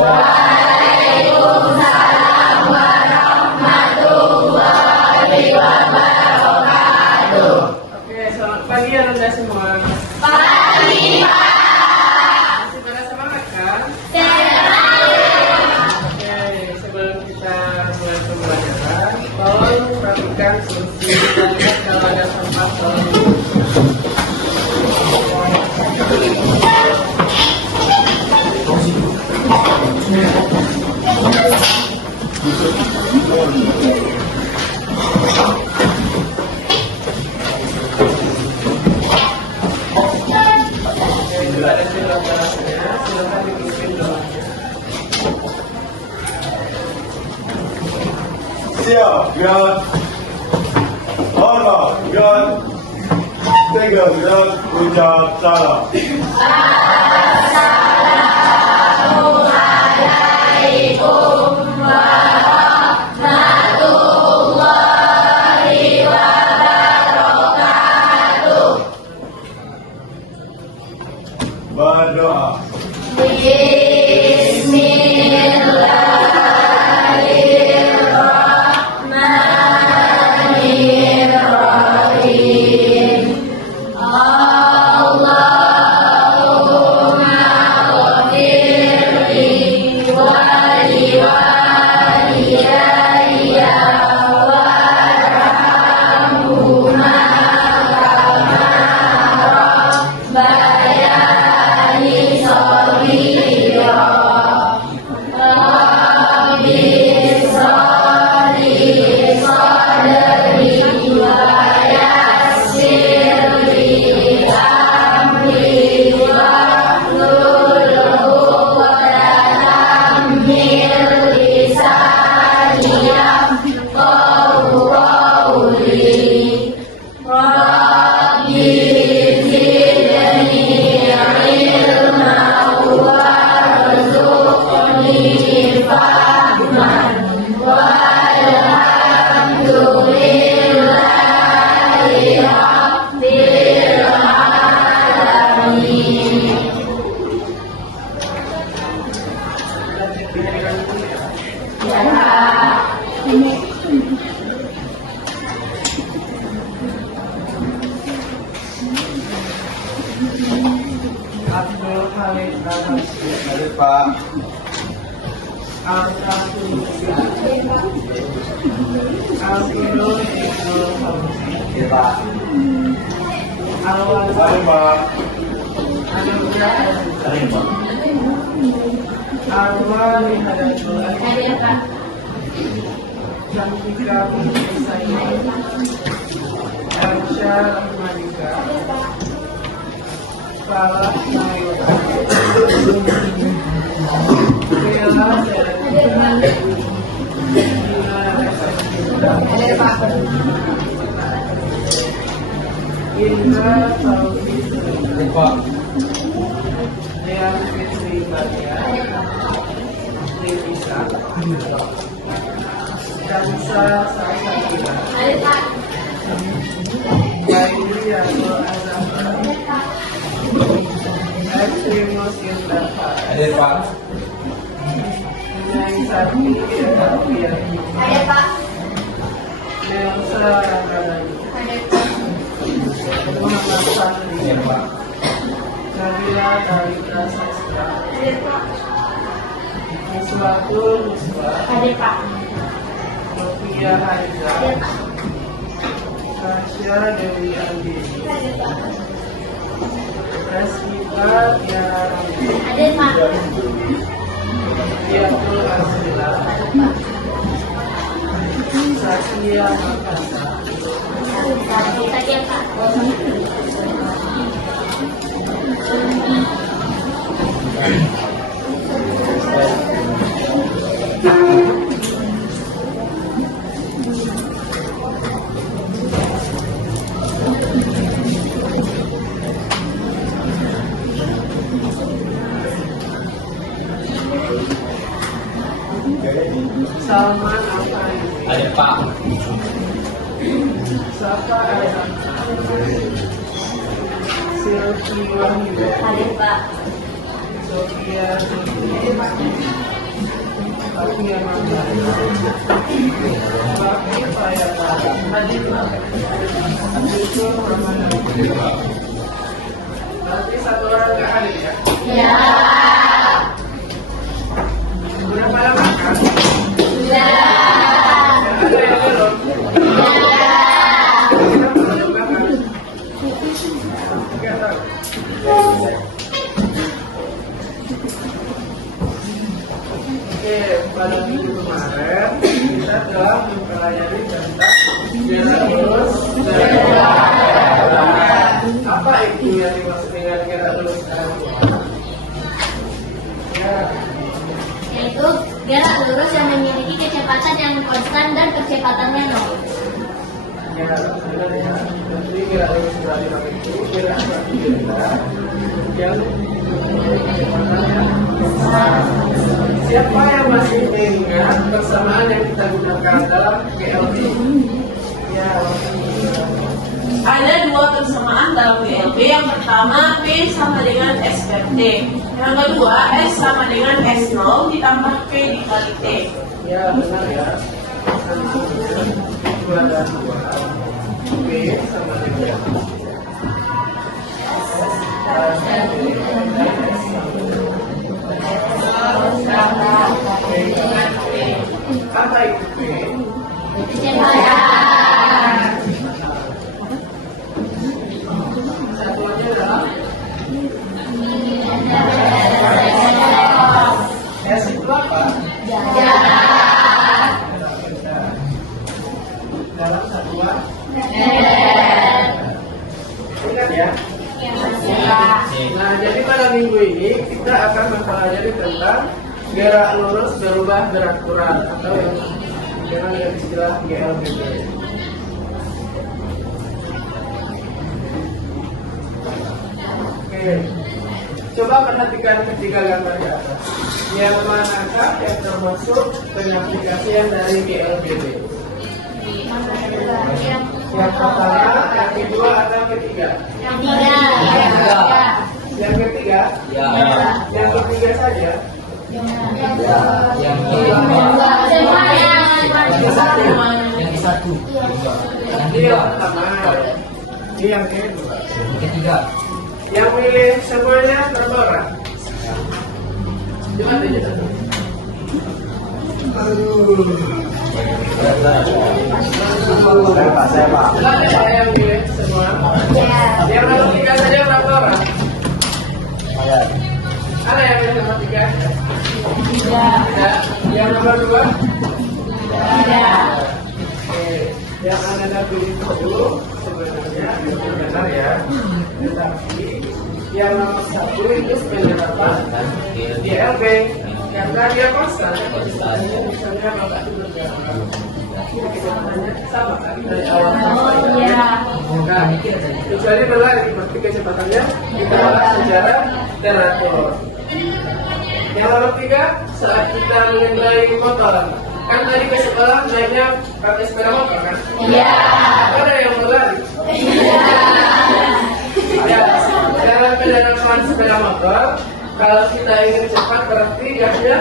Waalaikumsalam warahmatullahi wabarakatuh. Oke, selamat pagi Anda semua. Pagi, Pak. Masih pada semangat kan? Oke, sebelum kita mulai pembelajaran, tolong perhatikan solusi kalimat kalau ada tempat tolong. Ada silakan bahasanya, silakan dipimpin doanya. Siap, gerak. Hormat, gerak. Tiga, gerak. Ucap salam. Assalamualaikum warahmatullahi wabarakatuh. Berdoa. Bismillahirrahmanirrahim. Allahumma ghfirli wa liwalidayya warhamhuma kama rabbayani shaghira. Rabbi sholli sadri wa yassir li amri wahlul 'uqdatam min lisani yafqahu qawli. Rabbi zidni ilman warzuqni fahman walhamdulillahi rabbil alamin. Abdul Hamid Al-Hamid, Ada Pak. Al-Qasim Al-Qudus Ibnul Hamid, Ada Pak. Al-Wazir Ada Pak. Anugerah Ada Pak. Al-Wali Hadatul Hadir, Pak. Cantika Putri Sayyid Elsa Rahmanika Salah Mayura Bella Zedina Hadir, Pak. Indra Taufik Ada Pak. Dea Fitri Badia Devisa Kamsa Sasakira Hadir, Pak. Kairi Yato Azamra Ekstrimus Indaha Ada Pak. Nyai Sati Elvia Hadir, Pak. Nelsa Ranggadani Hadir, Pak. Muhammad Sandri Ada Pak. Nabila Talita Sastra Hadir, Pak. Miswatul Muswa Hadir, Pak. Sofia Haiza Hadir, Pak. Tasya Dewi Andini Hadir, Pak. Resmita Tiara Ramli Hadir, Pak. Diatul Asila Hadir, Pak. Saskia Makassar Hadir, Pak. Salman Afani Ada Pak. Safa Azam Silvi Wahyu Hadir, Pak. Sofia Zulfi tapi memang tapi saya tadi itu nanti satu orang nggak hadir ya? Ya. Udah pada makan? Ya. Ada yang belum? Ya. Kita pernah coba kan? Nggak tahu. Oke, pada minggu kemarin kita telah mempelajari tentang gerak lurus dan apa itu yang dimaksud dengan gerak lurus dan ya, Yaitu gerak lurus yang memiliki kecepatan yang konstan dan kecepatannya nol. ya sebenarnya jadi gerak lurus dan itu gerak yang kecepatannya besar. Siapa yang masih ingat persamaan yang kita gunakan dalam GLB? Ya, Ada dua persamaan dalam GLB. Yang pertama, P sama dengan S per T. Yang kedua, S sama dengan S0 ditambah P dikali T. ya benar ya. Itu ada dua. B sama dengan apa itu P? Kecepatan. Satuannya adalah S itu apa? Jarak. Dalam satuan Meter. ingat ya. Nah, jadi pada minggu ini kita akan mempelajari tentang gerak lurus berubah gerak kurang atau yang dengan istilah GLBB. Oke, coba perhatikan ketiga gambar di atas. Yang manakah yang termasuk pengaplikasian dari GLBB? Yang pertama, yang kedua, atau yang ketiga? Ketiga. Yang ketiga? Ya. Yang ketiga saja? Yang Semuanya. Yang satu. Yang Ini yang pertama. Ini yang kedua. ketiga. Yang milih semuanya berapa orang? Coba tunjuk satu. Saya Pak. Silahkan saya yang milih semua. Yang nomor 3 saja berapa orang? Ada yang milih nomor 3? Tidak. Yang nomor 2? Oke. Yang Anda pilih itu sebenarnya benar ya. Tetapi yang nomor 1 itu sebenarnya apa? GLB. Karena dia konstan. Misalnya Bapak itu berjalan. Kecepatannya sama kan dari awal sampai Nah, kecuali berlari seperti kecepatannya kita bahas secara teratur. Yang nomor 3, saat kita mengendarai motor, kan tadi ke sekolah naiknya pakai sepeda motor kan? Iya. Ada yang berlari? Ya, dalam perjalanan sepeda motor, kalau kita ingin cepat berarti gasnya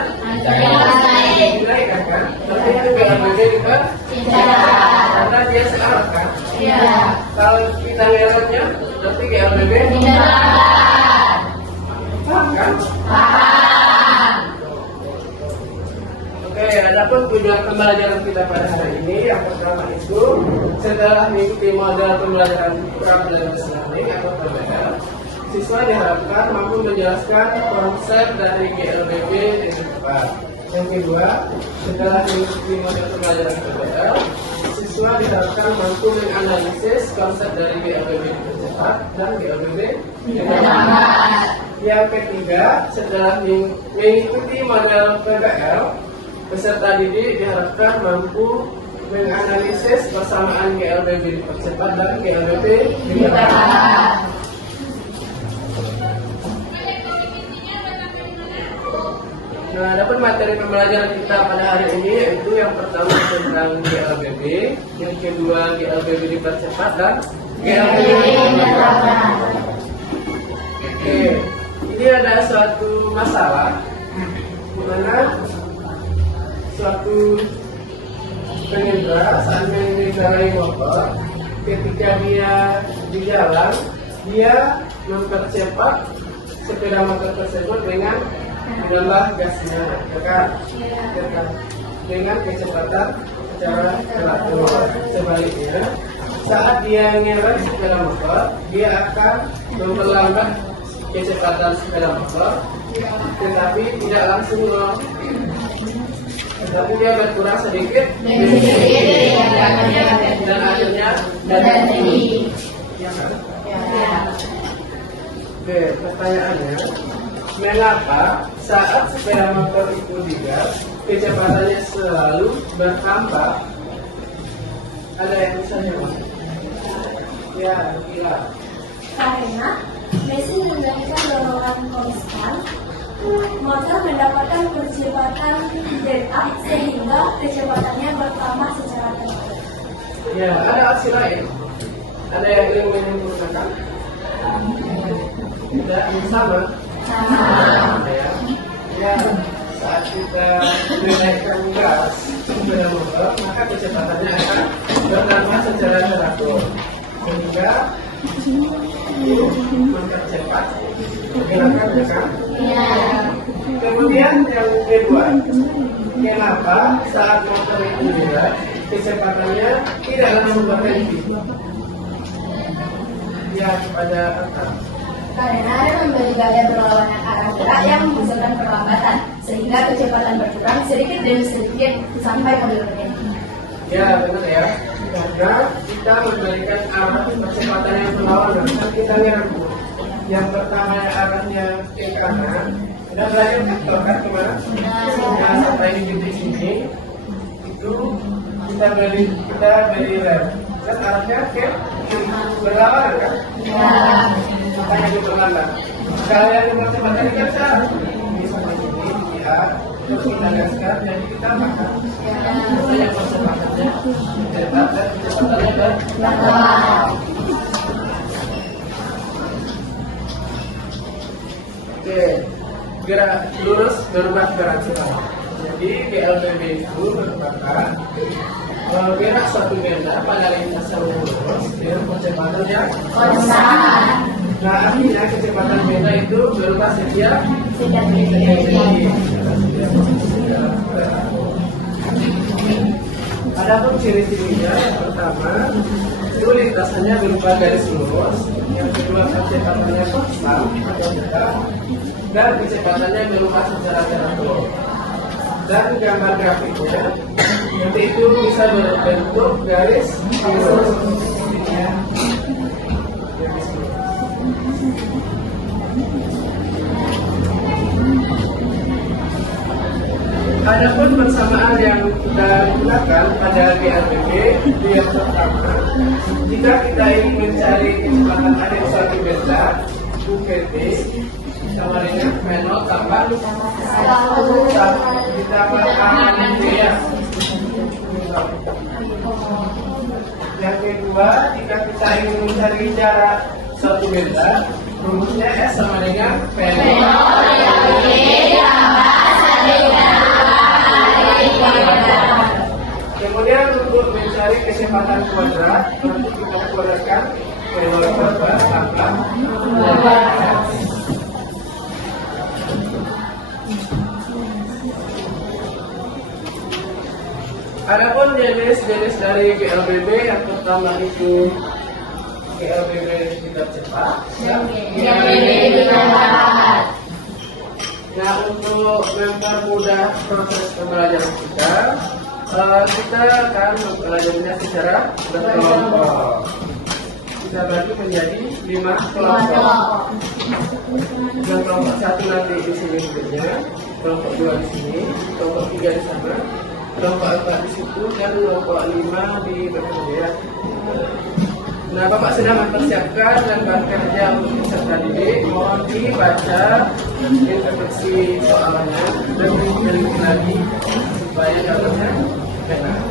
dinaikkan kan? Berarti itu BLBB kita karena dia searah kan? Iya. Kalau kita ngeremnya, berarti GLBB paham kan? Oke, adapun tujuan pembelajaran kita pada hari ini yang pertama itu setelah mengikuti model pembelajaran problem learning atau PBL, siswa diharapkan mampu menjelaskan konsep dari GLBB dengan tepat. Yang kedua, setelah mengikuti model pembelajaran PBL, siswa diharapkan mampu menganalisis konsep dari GLBB dengan cepat dan GLBB dengan lambat. Yang ketiga, setelah mengikuti model PBL, peserta didik diharapkan mampu menganalisis persamaan GLBB dipercepat dan GLBB diperlambat. Nah, dapat materi pembelajaran kita pada hari ini yaitu yang pertama tentang GLBB, yang kedua GLBB dipercepat dan GLBB diperlambat. Oke, ini ada suatu masalah di mana suatu pengendara saat mengendarai motor, ketika dia di jalan, dia mempercepat sepeda motor tersebut dengan menambah gasnya, ya kan? Dengan kecepatan secara teratur. Sebaliknya, saat dia ngerem sepeda motor, dia akan memperlambat kecepatan sepeda motor, tetapi tidak langsung tapi dia berkurang sedikit dan akhirnya berhenti. Ya kan? Oke, pertanyaannya, mengapa saat sepeda motor itu digas, kecepatannya selalu bertambah? Ada yang bisa jawab? Ya, gila. Karena mesin menggunakan dorongan konstan, motor mendapatkan kecepatan delta sehingga kecepatannya bertambah secara teratur. Ya, ada opsi lain. Ada yang ingin menyempurnakan? Tidak, sama. Ya, ya, saat kita menaikkan gas sepeda motor, maka kecepatannya akan bertambah secara teratur, sehingga itu mempercepat pergerakan, ya kan? Kemudian yang kedua, kenapa saat motor itu digerak, kecepatannya tidak langsung berhenti? Ya, kepada atas. Karena ada memberi gaya berlawanan arah gerak yang menghasilkan perlambatan, sehingga kecepatan berkurang sedikit demi sedikit sampai mobil berhenti. Ya, benar ya. Karena kita memberikan arah kecepatan yang berlawanan, kan kita lihat yang pertama arahnya ke kanan, dan belajar kan kemana? Nah, sampai di titik sini, itu kita beri rem. Kan arahnya ke berlawanan kan? Makanya itu berlawanan. Kalau yang kecepatan ini kan bisa begini, ya, terus kita gaskan, jadi kita makan. Makanya kecepatannya tetap dan kecepatannya bertambah. Oke, gerak lurus berubah gerak cepat. Jadi BLBB itu merupakan gerak satu benda pada lintasan lurus dengan kecepatan yang Konstan. Nah, artinya kecepatan benda itu berubah setiap Adapun ciri-cirinya, yang pertama itu lintasannya berupa garis lurus, yang kedua kecepatannya konstan atau tetap, dan kecepatannya berubah secara teratur. Dan gambar grafiknya nanti itu bisa berbentuk garis lurus. Adapun persamaan yang kita gunakan pada BLBB itu yang pertama, jika kita ingin mencari kecepatan akhir suatu benda UVT sama dengan V0 tambah ditambah A ya. Yang kedua, jika kita ingin mencari jarak suatu benda, rumusnya S sama dengan V0 Kemudian untuk mencari kecepatan kuadrat, nanti kita kuadratkan V0 kuadrat tambah Adapun jenis-jenis dari BLBB yang pertama itu BLBB tidak cepat, BLBB lambat. Nah, untuk mempermudah proses pembelajaran kita akan mempelajarinya secara berkelompok. Kita bagi menjadi 5 kelompok. Dan kelompok 1 nanti di sini hidupnya, kelompok 2 di sini, kelompok 3 di sana, kelompok 4 di situ, dan kelompok 5 di belakang ya. Nah, Bapak sudah mempersiapkan lembar kerja untuk peserta didik. Mohon dibaca instruksi soalnya dan diteliti lagi supaya jawabnya benar.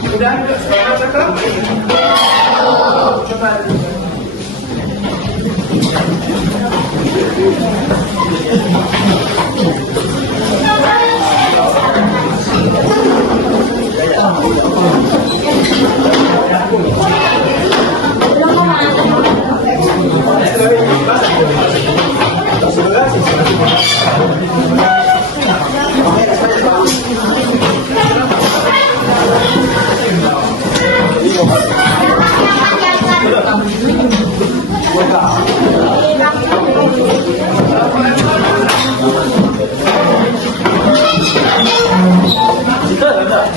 Sudah enggak semua kelompok ini? Coba. Sudah dapat.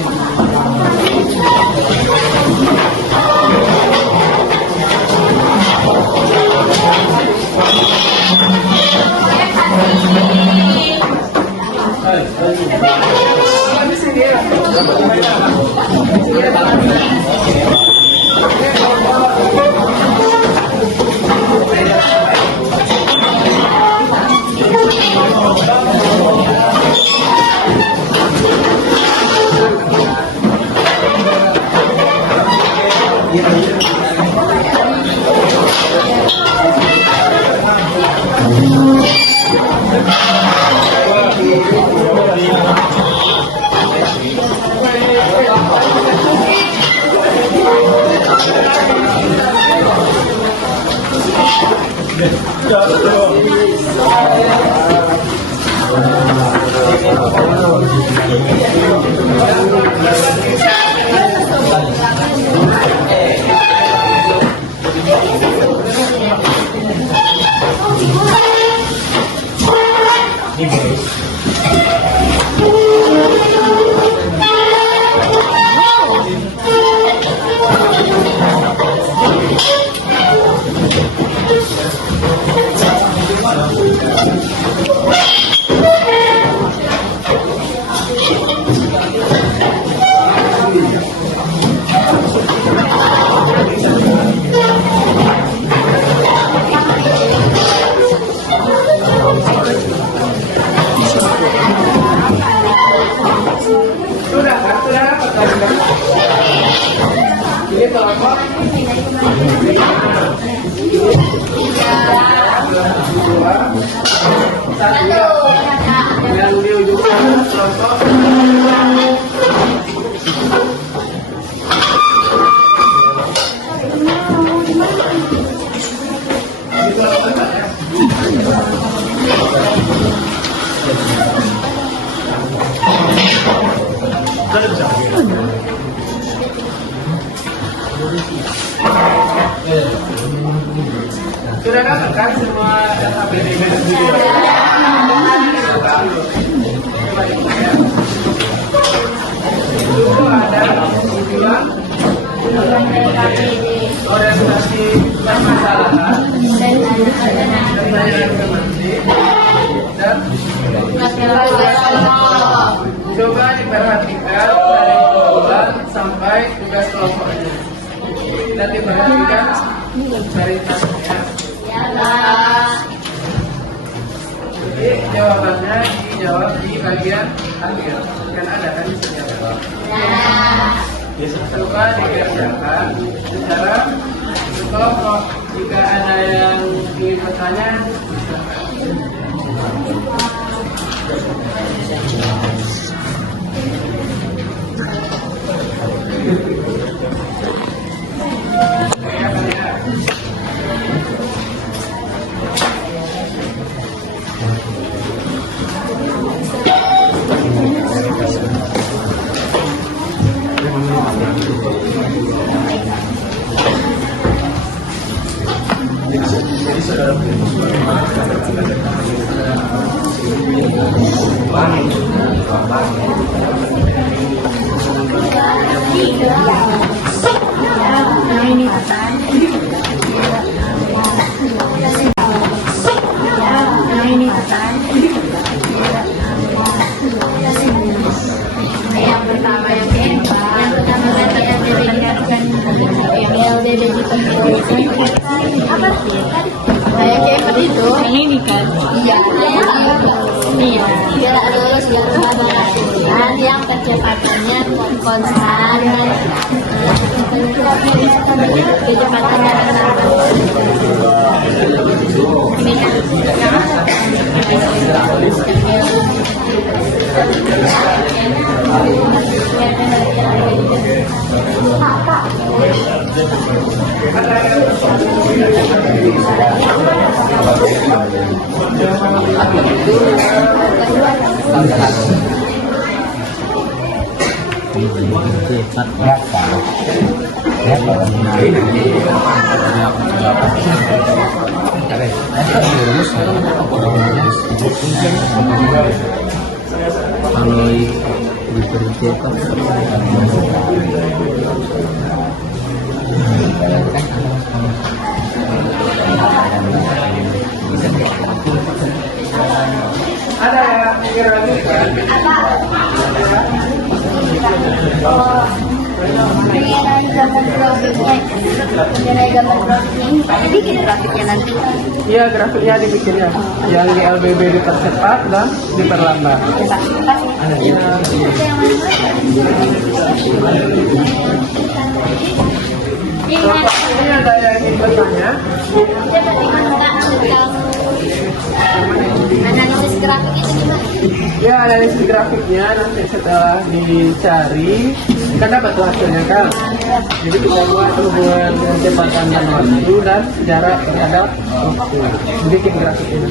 Ini kelompok. Yang di ujung sana kelompok. Sudah dapat kan semua APDB? Itu ada tujuan orientasi permasalahan dan coba diperhatikan dari tujuan sampai tugas kelompoknya. Dan diperhatikan dari tasnya. Jadi jawabannya dijawab di bagian akhir. Kan ada kan di sini ada. Coba dikerjakan secara kelompok. Jika ada yang ingin bertanya, Yang ini kan? Iya. Iya. Biar lulus biar dan yang kecepatannya konstan. Kecepatannya ini kan? Cepat berapa? Kalau diperhatikan Ada yang mikir lagi kan? Mengenai gambar grafiknya, ini bikin grafiknya nanti. Iya, grafiknya dibikin ya. Yang di LBB dipercepat dan diperlambat. Ini ada yang ingin bertanya. Analisis grafik itu gimana? Ya, analisis grafiknya nanti setelah dicari kan dapat tuh hasilnya kan. Jadi kita buat hubungan kecepatan dan waktu dan jarak terhadap waktu. Bikin grafik ini.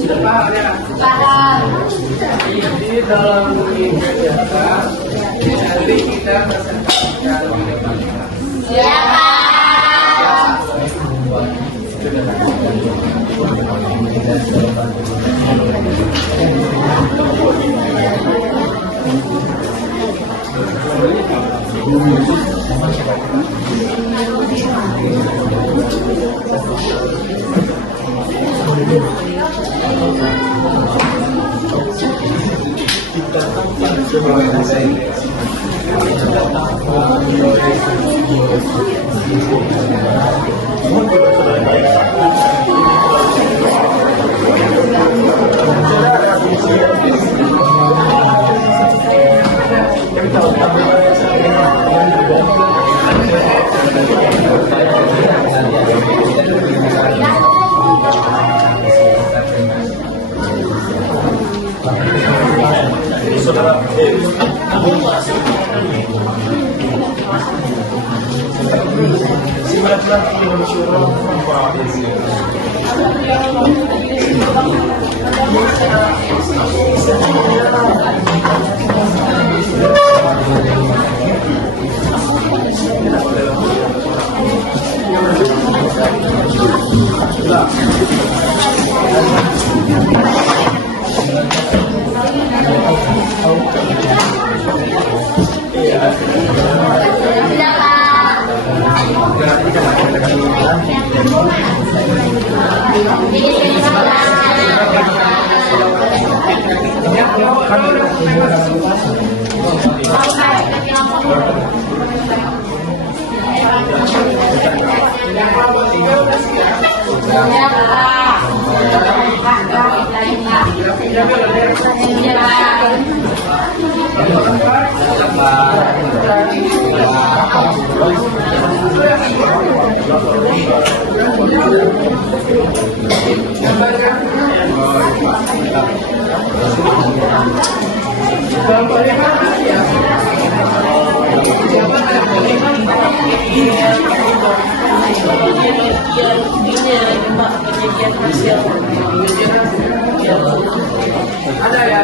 Sudah paham ya? Paham. Jadi dalam ini biasa, nanti kita presentasikan di depan. Ya, Pak. Ada ya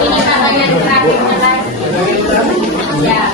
Ini namanya terakhirnya lagi. Ya.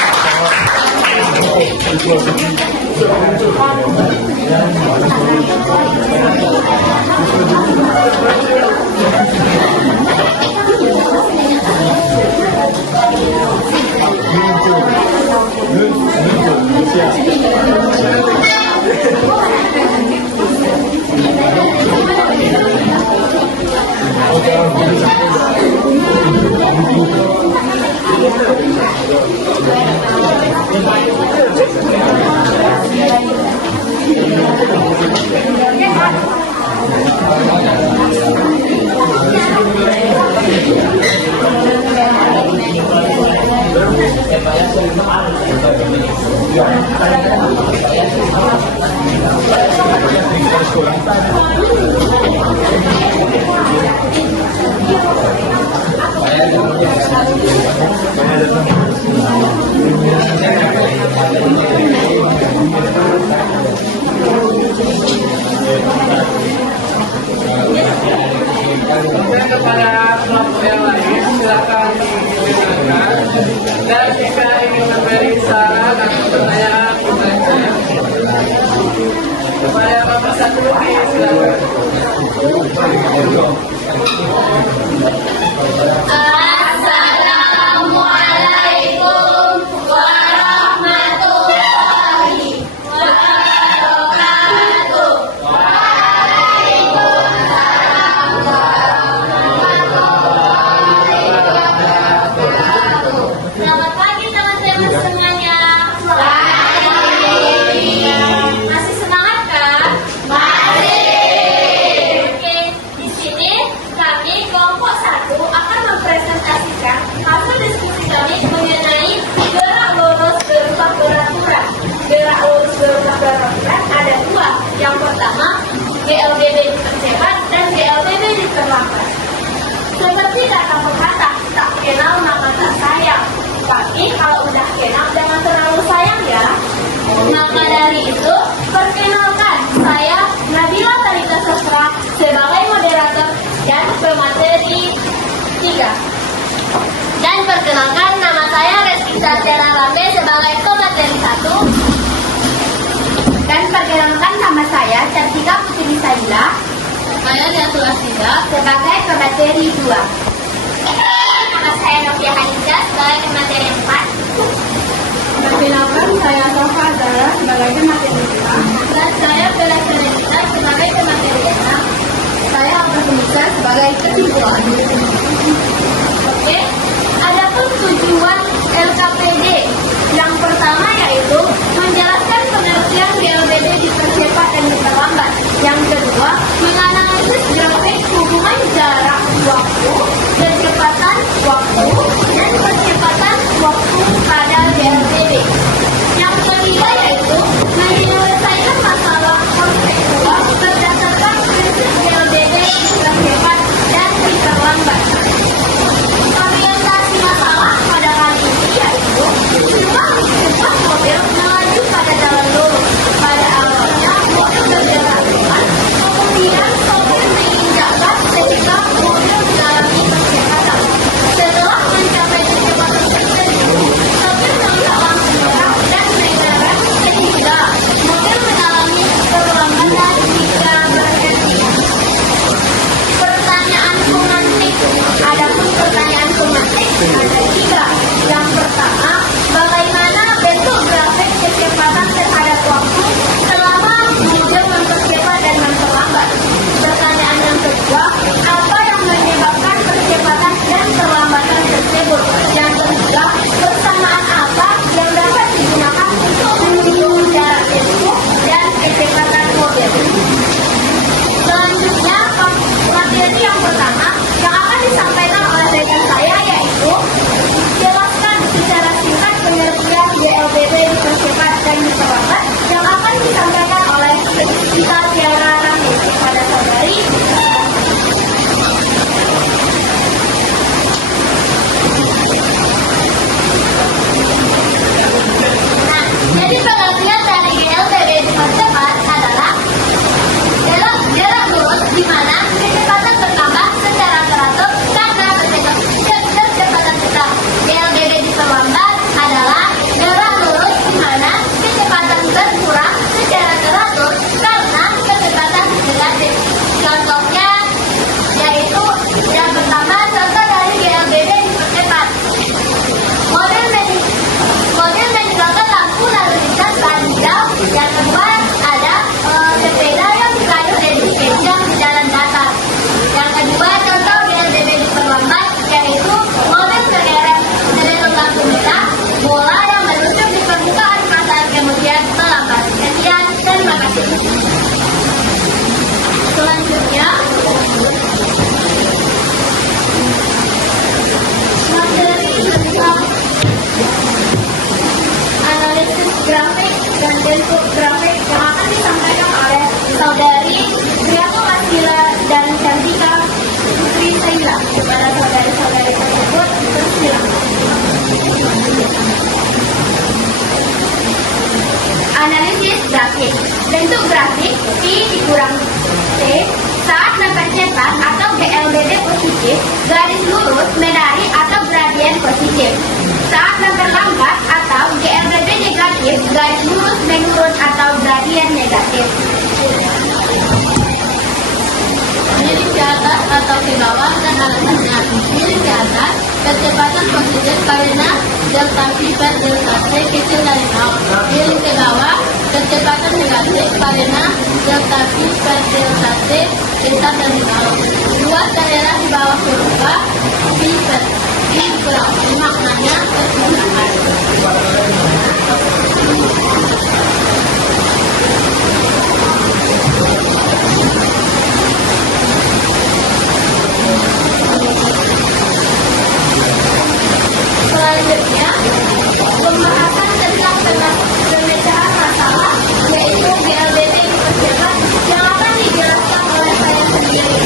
Oke, Dan kepada kelompok yang lain, silakan digunakan. Dan jika ingin memberi saran atau pertanyaan, kepada Bapak Satruki, silakan. Assalamualaikum warahmatullahi wabarakatuh. Selamat pagi teman-teman semuanya. Masih semangat kan? Masih. Oke, di sini kami kelompok 1 akan mempresentasikan hasil diskusi kami mengenai gerak lurus berupa peraturan. Gerak lurus berupa peraturan ada 2. Yang pertama, GLBB dipercepat dan GLBB diperlambat. Seperti kata pepatah, tak kenal maka tak sayang. Tapi kalau udah kenal jangan terlalu sayang ya. Maka dari itu, perkenalkan saya Nabila Talita Sastra sebagai moderator dan pemateri 3. Dan perkenalkan nama saya Reskita Tiara Rambe sebagai pemateri 1. Dan perkenalkan nama saya Cantika Putri Saila. Saya Datul Asida sebagai pemateri 2. Nama saya Novia Hanisa sebagai pemateri 4. Perkenalkan saya Sofa Zara sebagai pemateri 5. Dan saya Bella Serenita sebagai pemateri 6. Saya Abdul Nisa sebagai kesimpulan. Oke, adapun tujuan LKPD yang pertama yaitu menjelaskan pengertian GLBB dipercepat dan diperlambat. Yang kedua, menganalisis grafik hubungan jarak waktu, kecepatan waktu, dan percepatan waktu pada Selanjutnya, materi tentang analisis grafik dan bentuk grafik yang akan disampaikan oleh saudari Triato Masila dan Cantika Putri Saila. Kepada saudari-saudari tersebut, persilakan. Analisis grafik. Bentuk grafik I dikurang T saat lembar cetak atau GLBD positif, garis lurus, menari atau gradien positif. Saat lembar lambat atau GLBD negatif, garis lurus menurun atau gradien negatif. Miring ke atas atau ke bawah dan alasannya. Miring ke atas, kecepatan positif karena delta V per delta T kecil dari 0. Miring ke bawah, kecepatan negatif karena delta V per delta T besar dari 0. Buat daerah di bawah kurva V per V kurang V maknanya perpindahan. Selanjutnya, pembahasan tentang pemecahan masalah, yaitu GLBT dipercepat yang akan dijelaskan oleh saya sendiri.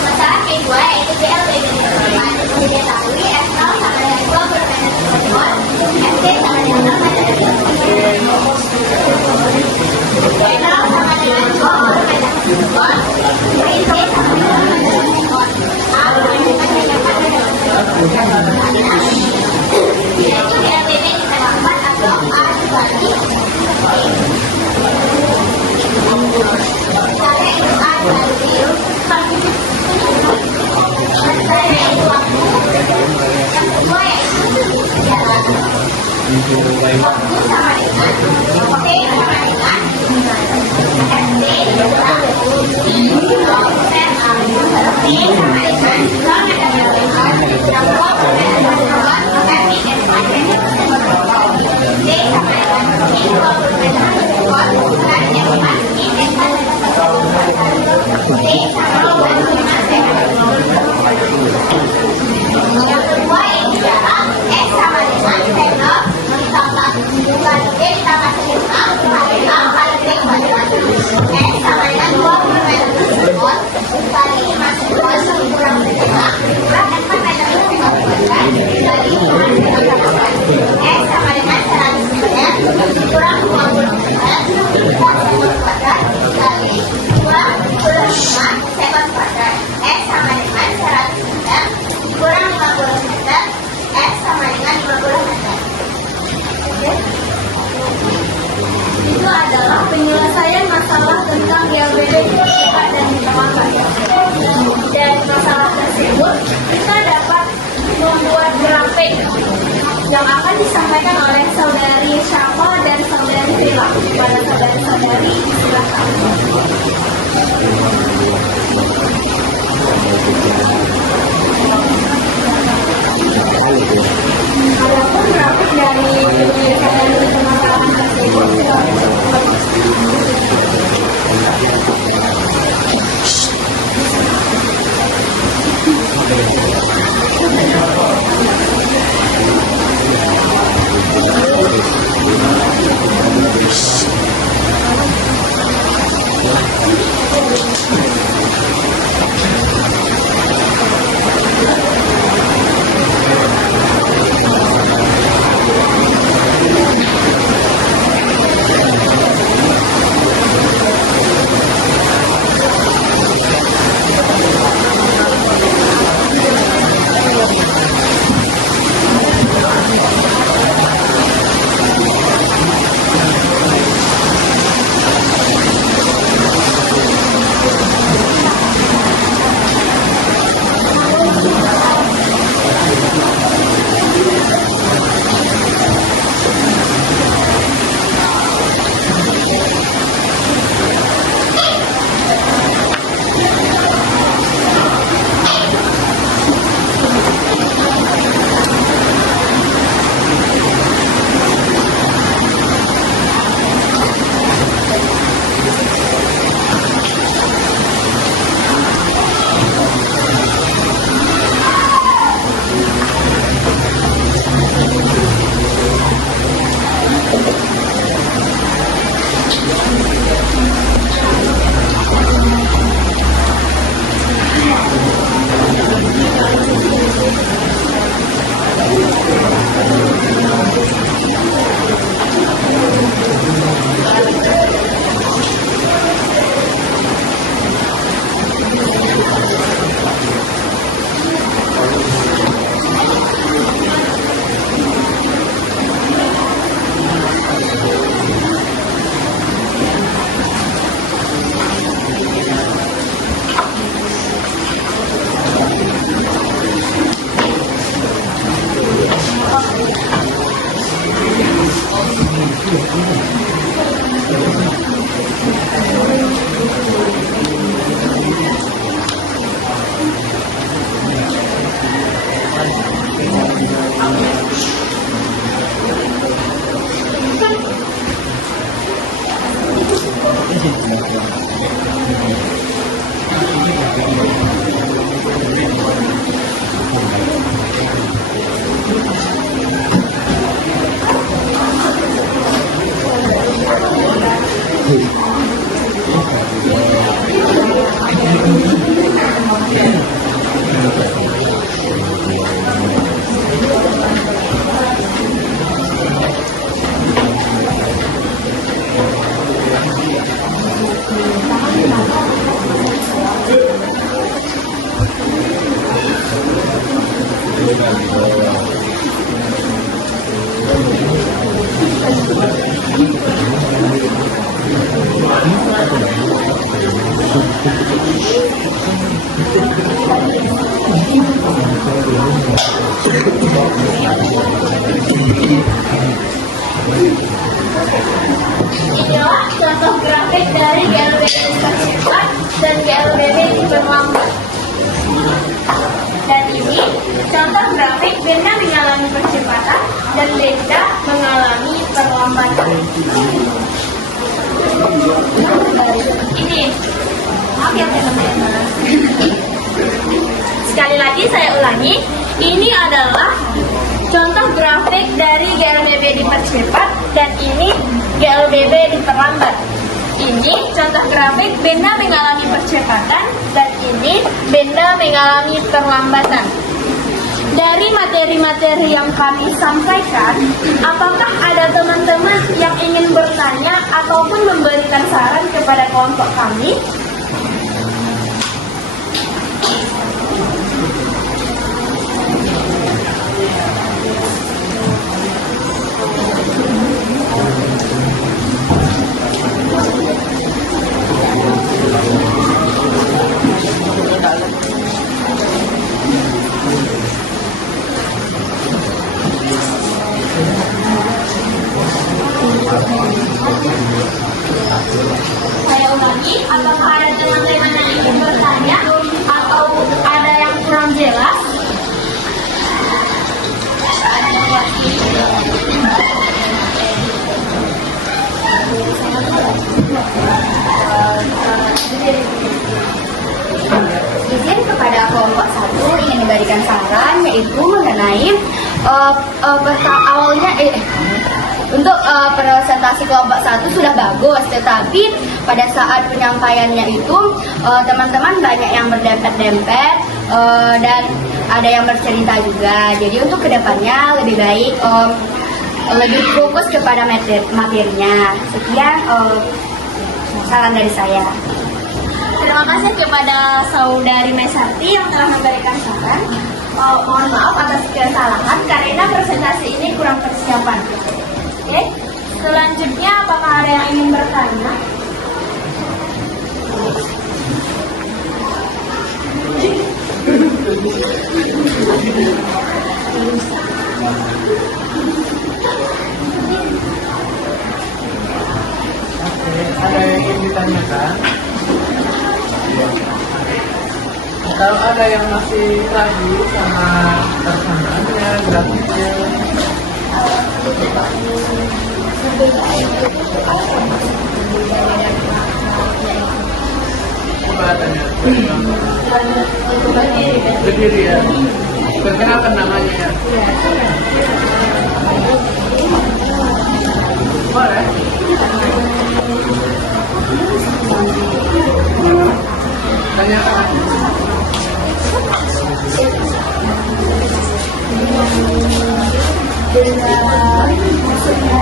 Masalah kedua yaitu BLT dengan teman. Diketahui F0 sama dengan 2 bermain telepon, FT sama dengan 6 pada telepon. B0 sama dengan 2 bermain telepon, BC sama dengan 6 pada telepon. A bermain dengan 4 pada telepon. Yaitu BLTP ditambah 4 atau A dibagi misalnya itu A dibagi saya yaitu waktu, yang kedua yaitu jalan. Waktu sama dengan T sama dengan FT dikurang persen A. T sama dengan 2 meter dikurang 2 persen dikurang maka X sama dengan T sama dengan 2 persen dikurang bukan yang 4 X sama dengan T sama yang kedua yaitu jarak X sama dengan sendok ditambah bukan D ditambah sendok kali A kali B kali X sama dengan 20 meter sekon kali 5 sekon kurang sendok kurang 4 meter sekon kali 5 X sama dengan 100 meter kurang 20 meter sekon kuadrat kali 25 sekon kuadrat. X sama dengan 100 meter kurang 50 meter, X sama dengan 50 meter. Oke. Itu adalah penyelesaian masalah tentang LBD cepat dan ditambahkan. Dari masalah tersebut, kita dapat membuat grafik yang akan disampaikan oleh saudari Syafa dan saudari Rila. Pada saudari-saudari, silakan. Adapun grafik dari penyelesaian permasalahan tersebut Inilah contoh grafik dari GLBB dipercepat dan GLBB diperlambat. Dan ini contoh grafik benda mengalami percepatan dan benda mengalami perlambatan. Ini, maaf ya teman-teman. Sekali lagi saya ulangi, ini adalah contoh grafik dari GLBB dipercepat dan ini GLBB diperlambat. Ini contoh grafik benda mengalami percepatan dan ini benda mengalami perlambatan. Dari materi-materi yang kami sampaikan, apakah ada teman-teman yang ingin bertanya ataupun memberikan saran kepada kelompok kami? Saya ulangi, apakah ada teman-teman yang ingin bertanya atau ada yang kurang jelas? Izin kepada kelompok 1 ingin memberikan saran, yaitu mengenai untuk presentasi kelompok 1 sudah bagus, tetapi pada saat penyampaiannya itu teman-teman banyak yang berdempet-dempet dan ada yang bercerita juga. Jadi untuk kedepannya lebih baik lebih fokus kepada materinya. Sekian saran dari saya. Terima kasih kepada saudari Mesarti yang telah memberikan saran. Mohon maaf atas kesalahan karena presentasi ini kurang persiapan. Oke, selanjutnya apakah ada yang ingin bertanya? Ada yang ingin ditanyakan? Atau ada yang masih ragu sama persamaannya, grafiknya? Coba tanya. Berdiri ya. Perkenalkan namanya ya. Boleh. Tanyakan.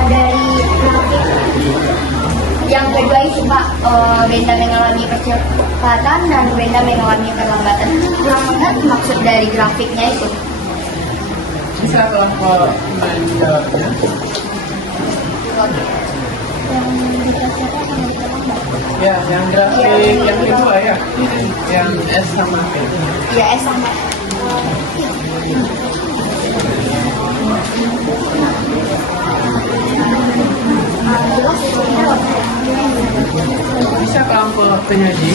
Dari yang kedua itu Pak, benda mengalami percepatan dan benda mengalami perlambatan. Kurang mengerti maksud dari grafiknya itu. Bisa kelompok menjawabnya. Ya, yang grafik yang kedua ya, yang S sama P. Ya, sama. Bisa kelompok penyaji.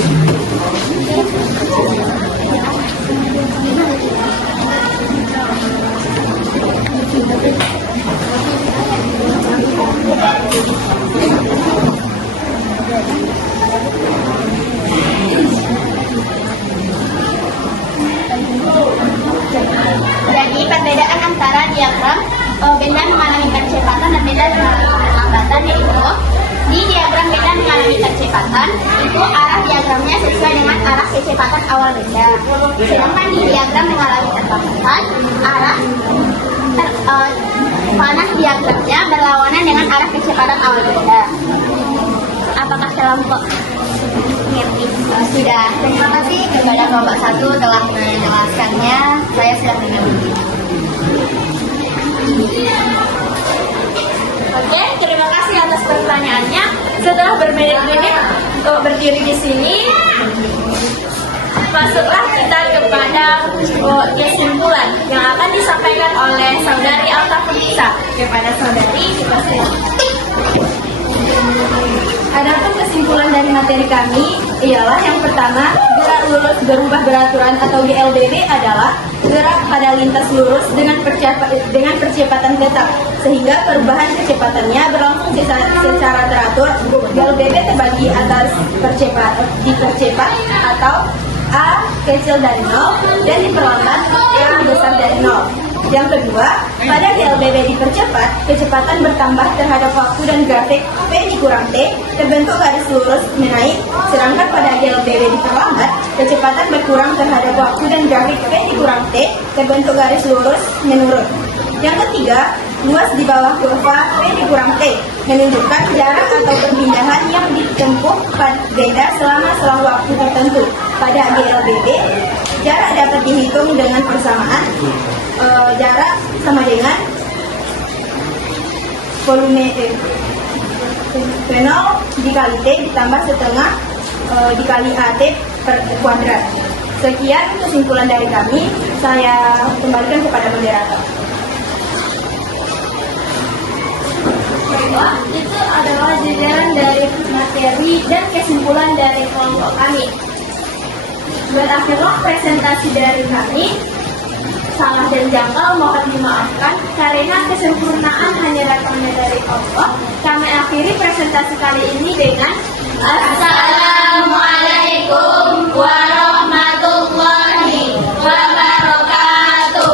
Jadi perbedaan antara diagram benda mengalami percepatan dan benda mengalami perlambatan yaitu di diagram benda mengalami percepatan itu arah diagramnya sesuai dengan arah kecepatan awal benda. Sedangkan di diagram mengalami perlambatan arah panah diagramnya berlawanan dengan arah kecepatan awal benda. Apakah kelompok ngerti? Sudah. Terima kasih kepada kelompok 1 telah menjelaskannya. Saya sudah mengerti. Oke, terima kasih atas pertanyaannya. Setelah bermenit-menit berdiri di sini, masuklah kita kepada kesimpulan yang akan disampaikan oleh Saudari Alta Felisa. Kepada Saudari, dipersilakan. Adapun kesimpulan dari materi kami ialah yang pertama, gerak lurus berubah beraturan atau GLBB adalah gerak pada lintas lurus dengan percepatan tetap, sehingga perubahan kecepatannya berlangsung secara teratur. GLBB terbagi atas dipercepat atau A kecil dari 0 dan diperlambat A besar dari 0. Yang kedua, pada GLBB dipercepat, kecepatan bertambah terhadap waktu dan grafik P dikurang T, terbentuk garis lurus menaik, sedangkan pada GLBB diperlambat, kecepatan berkurang terhadap waktu dan grafik P dikurang T, terbentuk garis lurus menurun. Yang ketiga, luas di bawah kurva P dikurang T, menunjukkan jarak atau perpindahan yang ditempuh beda selama selang waktu tertentu. Pada GLBB, jarak dapat dihitung dengan persamaan jarak sama dengan volume V0 dikali T ditambah setengah dikali AT per kuadrat. Sekian kesimpulan dari kami. Saya kembalikan kepada moderator. Baiklah, itu adalah jajaran dari materi dan kesimpulan dari kelompok kami. Berakhirlah presentasi dari kami. Salah dan janggal mohon dimaafkan karena kesempurnaan hanya datangnya dari Allah. Kami akhiri presentasi kali ini dengan Assalamualaikum warahmatullahi wabarakatuh.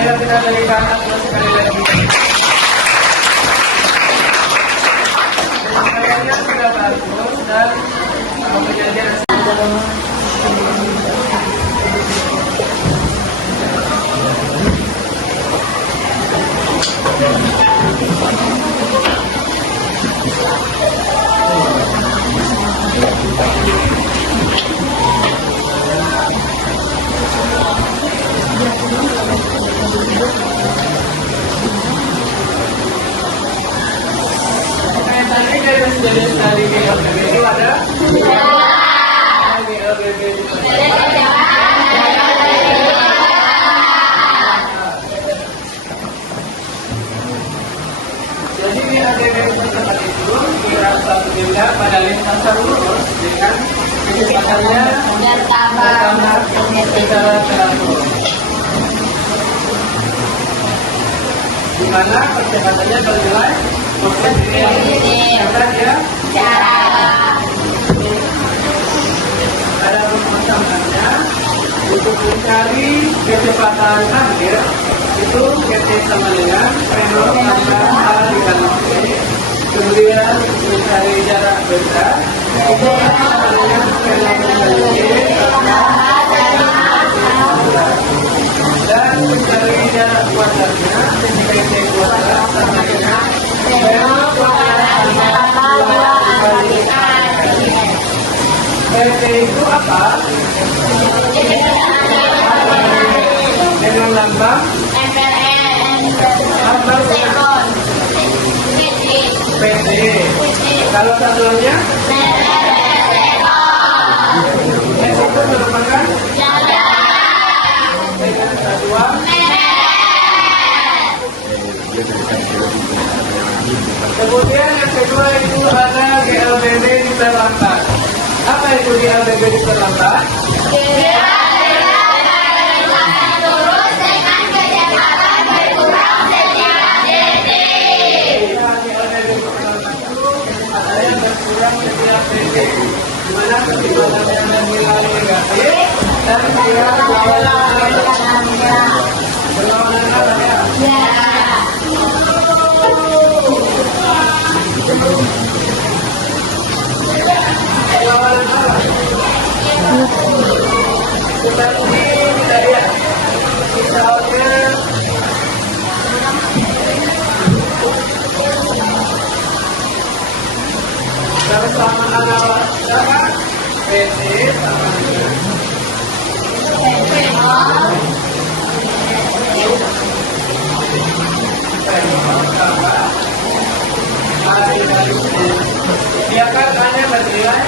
Ayo kita dari kanan terus sekali lagi. Kayaknya sudah bagus dan menjadi dari GLBB itu ada? GLBB jadi GLBB percepat itu gerak satu benda pada lintasan lurus dengan kecepatannya bertambah secara teratur, di mana percepatannya bernilai positif karena dia ada persamaan untuk mencari kecepatan akhir itu PT sama dengan P0 tambah A dikali T, kemudian mencari jarak benda itu sama dengan P0 dikali T dan mencari jarak kuadratnya PT kuadrat sama dengan PT itu apa? Dengan lambang PT. Kalau satuannya S itu merupakan dengan satuan kemudian yang kedua itu ada GLBB diperlambat. Apa itu GLBB diperlambat? lurus dengan kecepatan berkurang setiap detik. GLBB diperlambat itu ada yang berkurang setiap detik, di mana kecepatan yang nilai negatif dan dia berlawanan arah ya. perlawanan apa? Seperti kita lihat, misalnya persamaan awal sama PT sama dengan dia kan hanya bernilai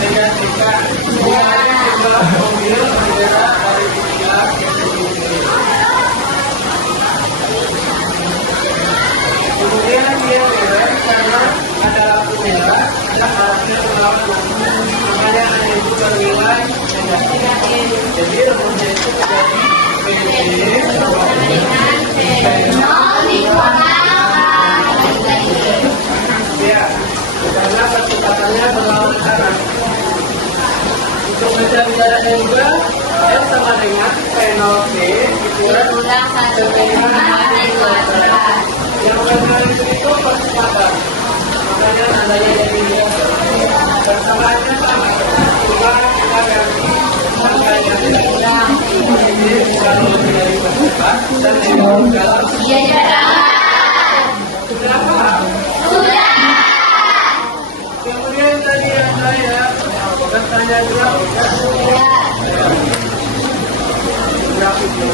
dengan jika jumlah mobil bergerak dari tiga ke kemudian dia keren karena ada lampu merah dan arahnya berlaku, makanya hanya itu bernilai negatif. Jadi rumusnya itu menjadi PD sama ya, karena percepatannya berlawanan arah. Untuk mencari jaraknya juga, F sama dengan P0P dikurang setengah yang benar itu percepatan. Makanya tandanya jadi persamaannya sama. Cuma kita ganti angkanya tidak. Jadi kalau lebih dari percepat dan tidak dalam. Sudah paham? Kemudian tadi yang saya bertanya juga grafik itu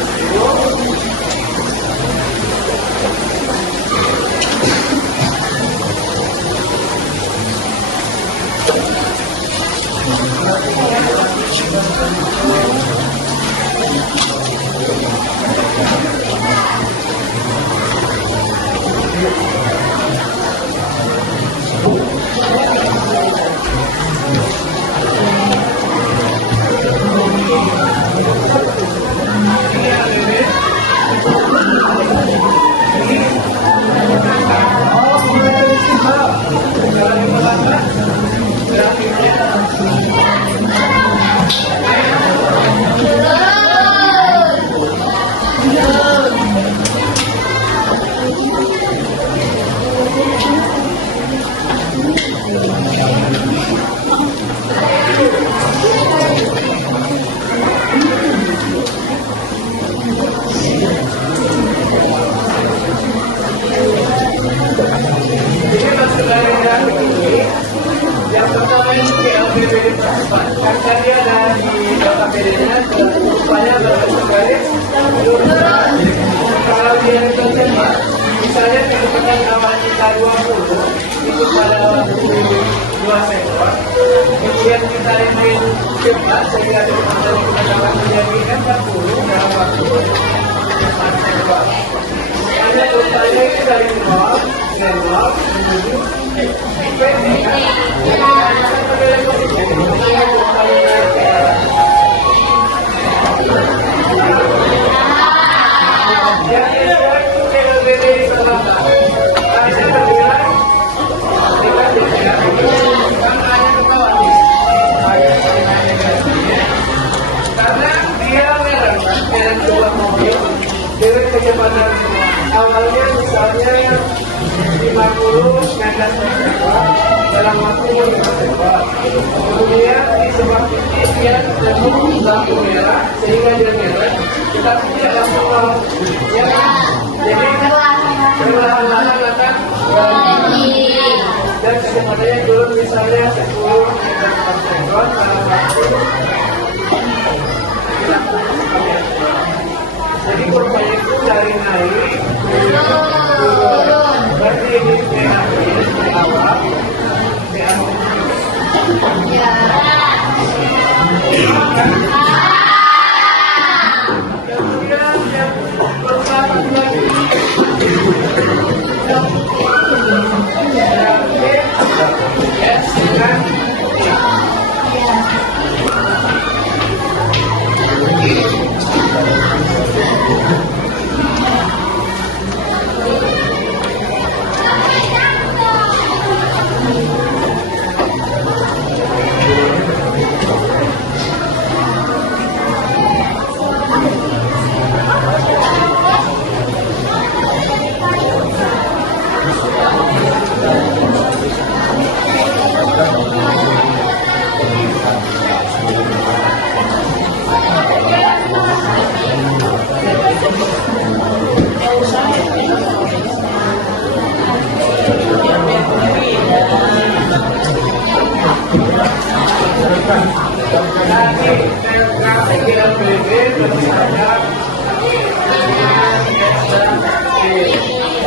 yang pertama ini PLBB percepat. Karena dia dari data PD-nya rupanya berbaris kalau dia tercepat, misalnya kecepatan awal kita 20 itu pada waktu 2 sektor, kemudian kita ingin cepat sehingga kecepatan kita dapat menjadi 40 dalam waktu 4 sektor. Hanya urutannya itu dari 0 menuju PT kan? Yang kedua itu PLBB di selatan. Tadi saya berbilang negatif ya, kan hanya ke bawah nih. Karena dia merangkak dengan sebuah mobil dengan kecepatan awalnya misalnya 50 meter per sektor dalam waktu 5 sektor. Kemudian di sebuah titik dia ketemu lampu merah sehingga dia merah, tetapi tidak langsung lawan. Ya kan? Jadi perlahan-lahan akan berhenti dan kecepatannya turun misalnya 10 meter per sektor dalam waktu 30 meter. Jadi kurvanya itu dari naik turun. Berarti ini PAP di awal, PAP kemudian yang pertama lagi S dan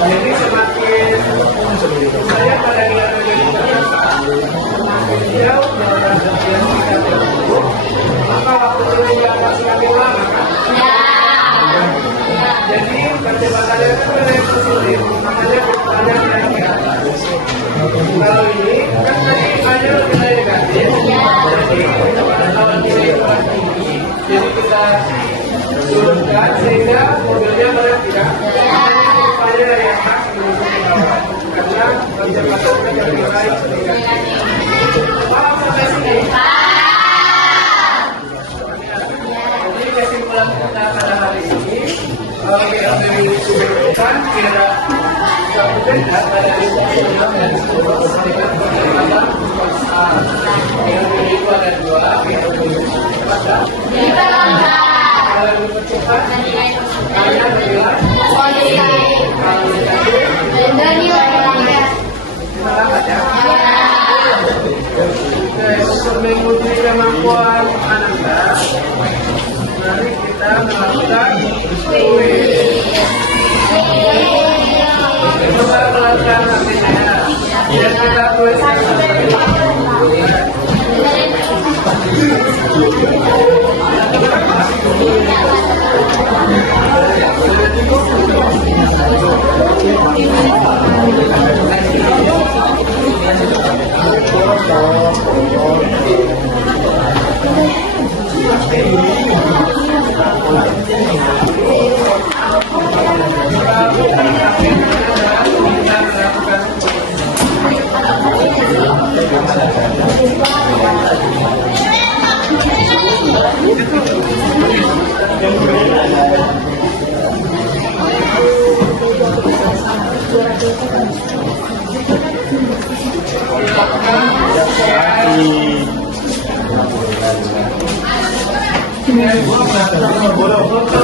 Jadi semakin saya pada nilai-nilai semakin jauh dengan yang kita tempuh, maka waktu penelitian semakin lama kan? Jadi percepatan itu lebih sulit, makanya bertanya kira-kira. Kalau ini kan tadi hanya nilai negatif, jadi kalau nilai itu tinggi, jadi kita turunkan sehingga mobilnya bergerak. Upaya dari atas menuju ke bawah, karena percepatan kita nilai negatif. Paham sampai sini? Jadi kesimpulan kita pada hari ini, kalau kita dari sudut kira berbeda pada diskusi dan diskusi dengan perkembangan yang itu ada dua, yaitu pada kalau dipercepat hanya bergerak untuk menguji kemampuan Anda, mari kita melakukan kuis. Coba melakukan hasilnya. Dan kita tuliskan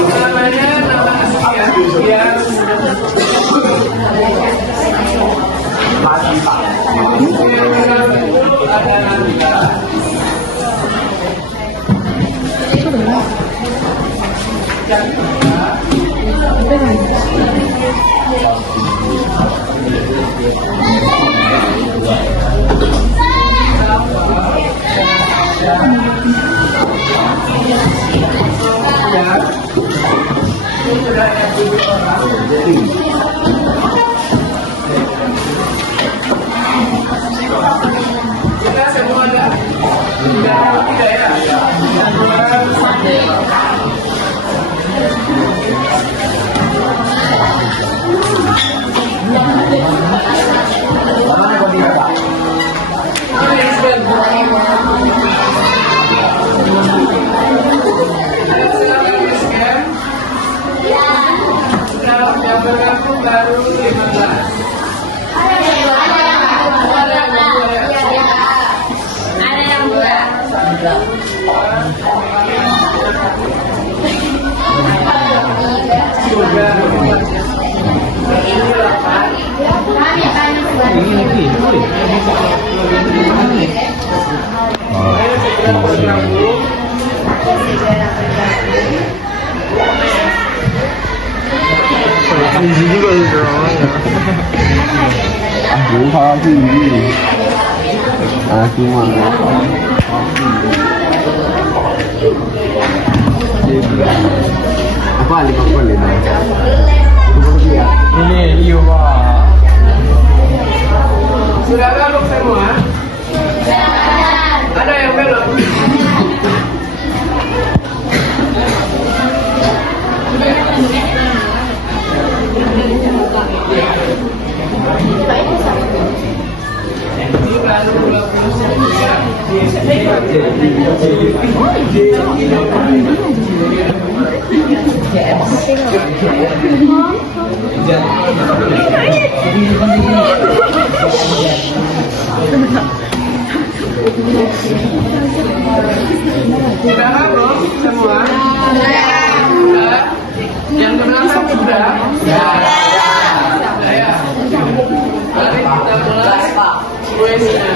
namanya nama asli ya. Ada Nanda. Kita semua ada tidak ya? Yang berlaku baru 15. Ada yang dua. Sudah. Ini 8. Ayo segera bergabung. Ini juga drawing. Buka sih ini. Cuma. Apa 50 ini? Ini iya Pak. Sudah gabung semua? Ada yang belum? Sudah gabung semua? Sudah. Yang ke belakang sudah? Ya. Mari kita mulai kuisnya.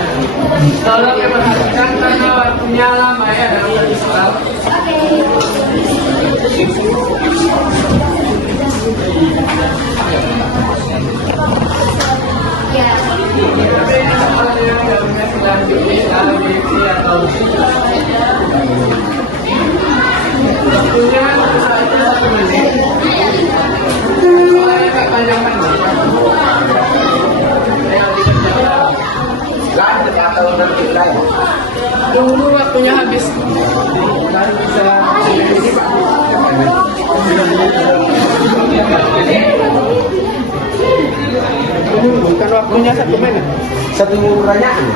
Tolong diperhatikan karena waktunya lama ya dalam Islam. Waktunya satu menit. Soalnya tak panjang kan? Tunggu waktunya habis. Lalu bisa ini Pak. Bukan waktunya 1 menit. Satu pertanyaan.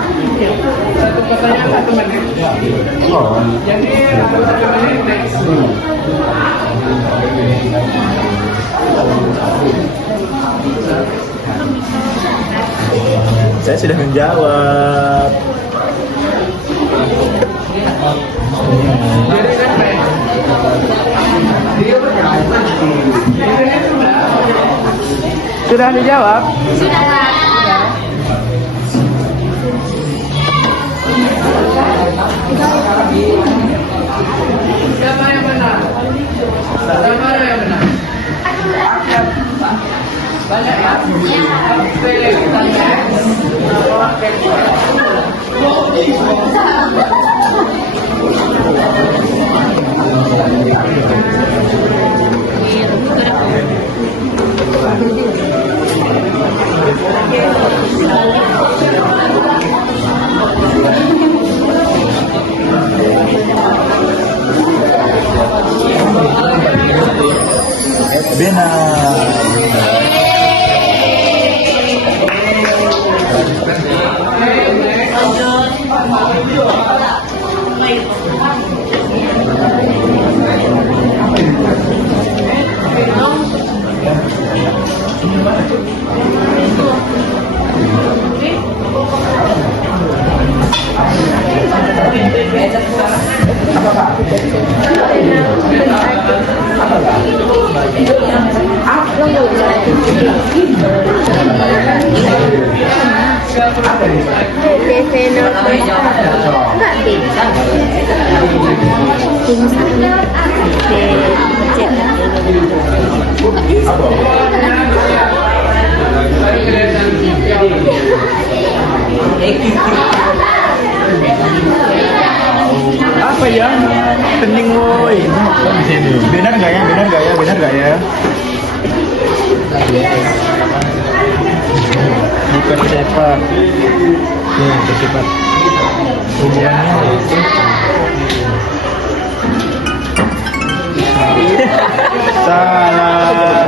Satu pertanyaan 1 menit. Oh. Jadi 1 menit next. Saya sudah menjawab. Jadi kan baik. Sudah dijawab? Siapa yang benar? Siapa yang benar? Banyak ya? Apa ya? Kening woi. Benar nggak ya? Benar nggak ya? Benar nggak ya? Bukan sepak. Ya, bersifat hubungannya itu. Salah.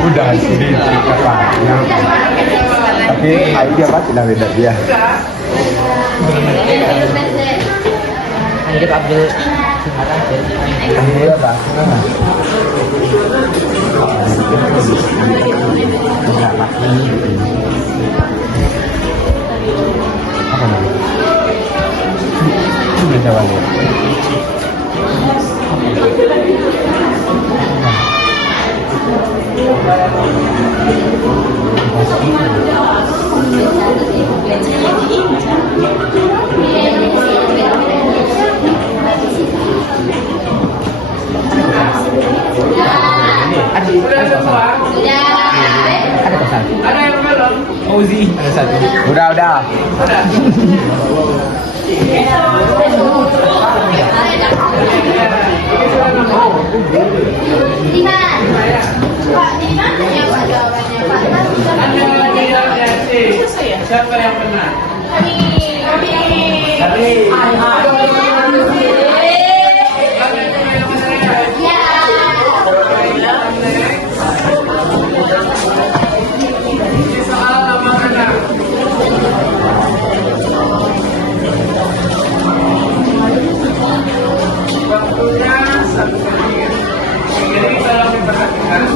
Udah sini katanya. Tapi dia pasti tidak beda dia. Anggap Abdul Alhamdulillah Pak. Apa namanya? Itu bisa balik. Ada pesan. Ada yang belum? Ozi. Ada satu. Udah. Siapa yang benar? Soal makanan. Waktunya 1 menit. Jadi tolong diperhatikan. Kayak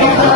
gitu.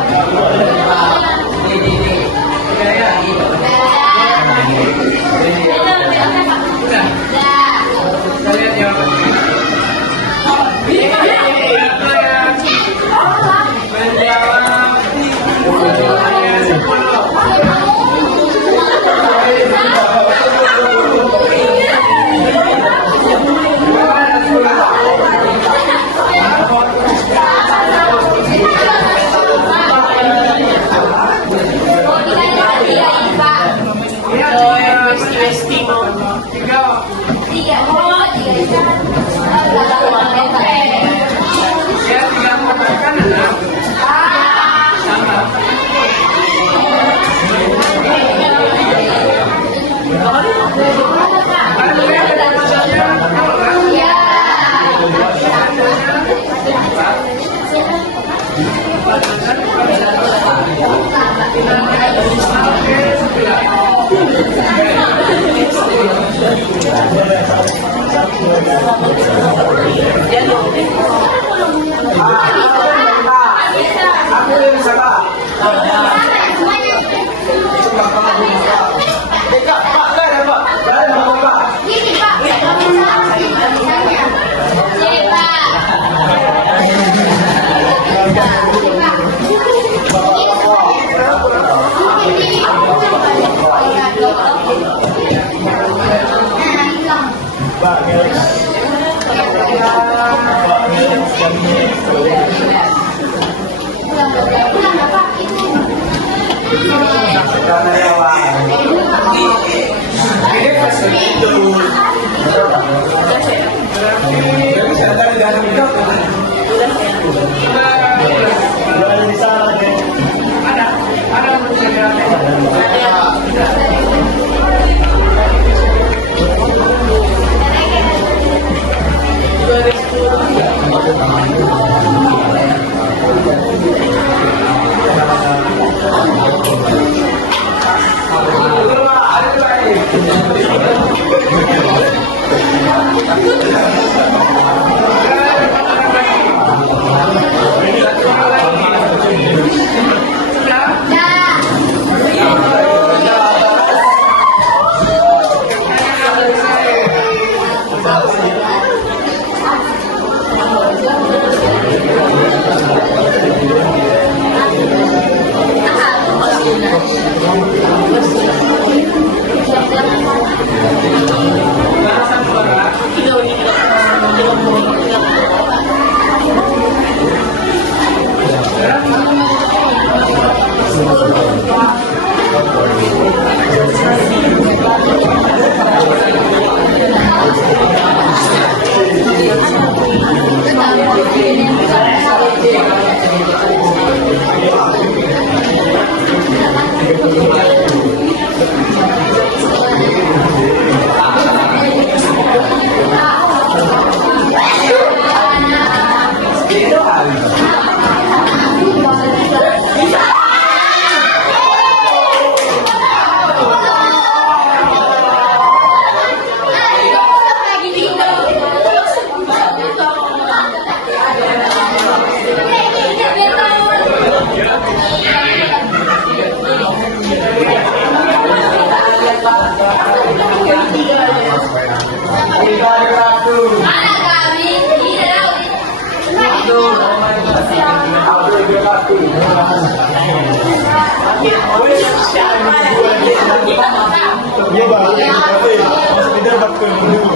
Iya bang, tapi mas tidak bakal dulu.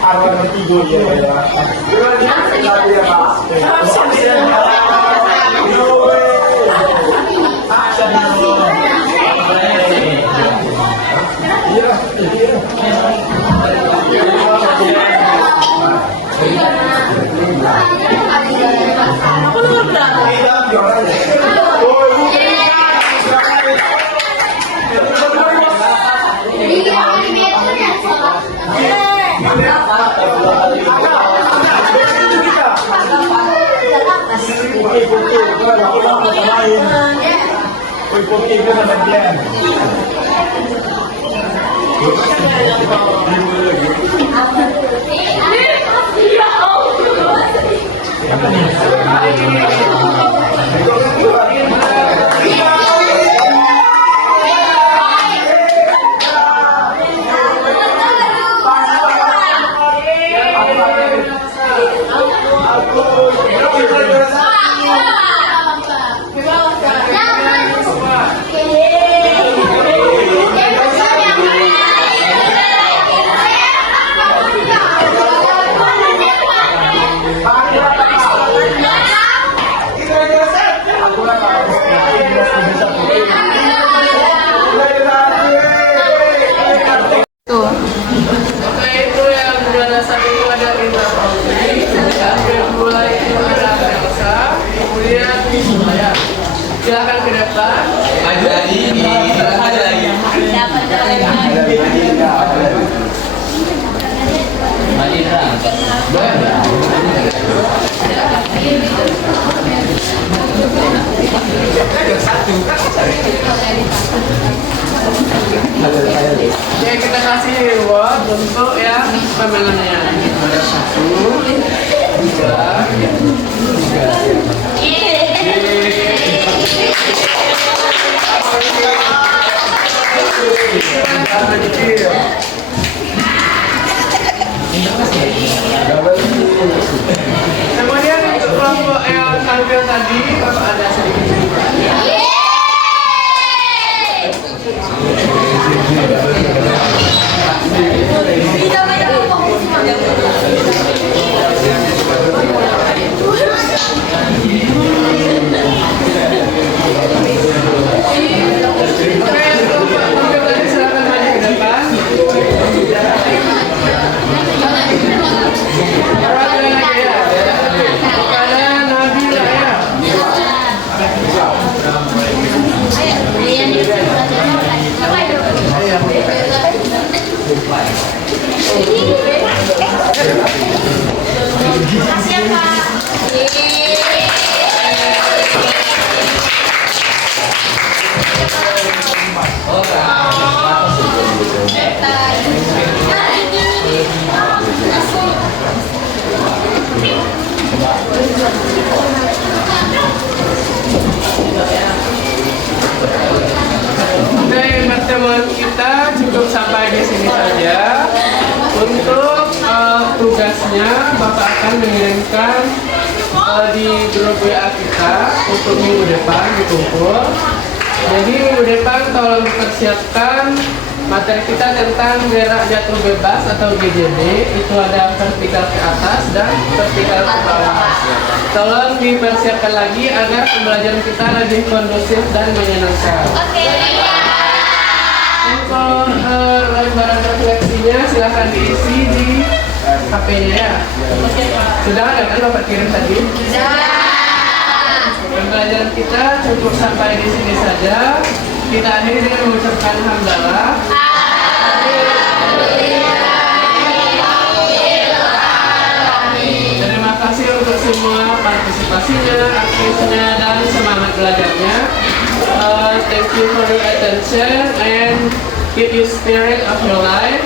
Arwah tidur ya. Aku nomor berapa? Oke, itu yang juara satu itu ada Rina Fauzi, yang kedua itu ada Elsa, kemudian ya, silakan ke depan. Ada lagi. Oke, kita kasih reward untuk yang pemenangnya. Ada 1, 2, 3. Kemudian untuk kelompok yang tampil tadi, kalau ada sedikit cerita. Makasih ya, Kak. Oke, pertemuan kita cukup sampai di sini saja. Untuk tugasnya, Bapak akan mengirimkan di grup WA kita untuk minggu depan dikumpul. Jadi minggu depan tolong dipersiapkan materi kita tentang gerak jatuh bebas atau GJB. Itu ada vertikal ke atas dan vertikal ke bawah. Tolong dipersiapkan lagi agar pembelajaran kita lebih kondusif dan menyenangkan. Oke. Untuk lembaran refleksinya silahkan diisi di HP-nya ya. Sudah ada kan Bapak kirim tadi? Pembelajaran kita cukup sampai di sini saja. Kita akhiri dengan mengucapkan hamdalah. Terima kasih untuk semua partisipasinya, aktifnya, dan semangat belajarnya. Thank you for your attention and keep your spirit of your life.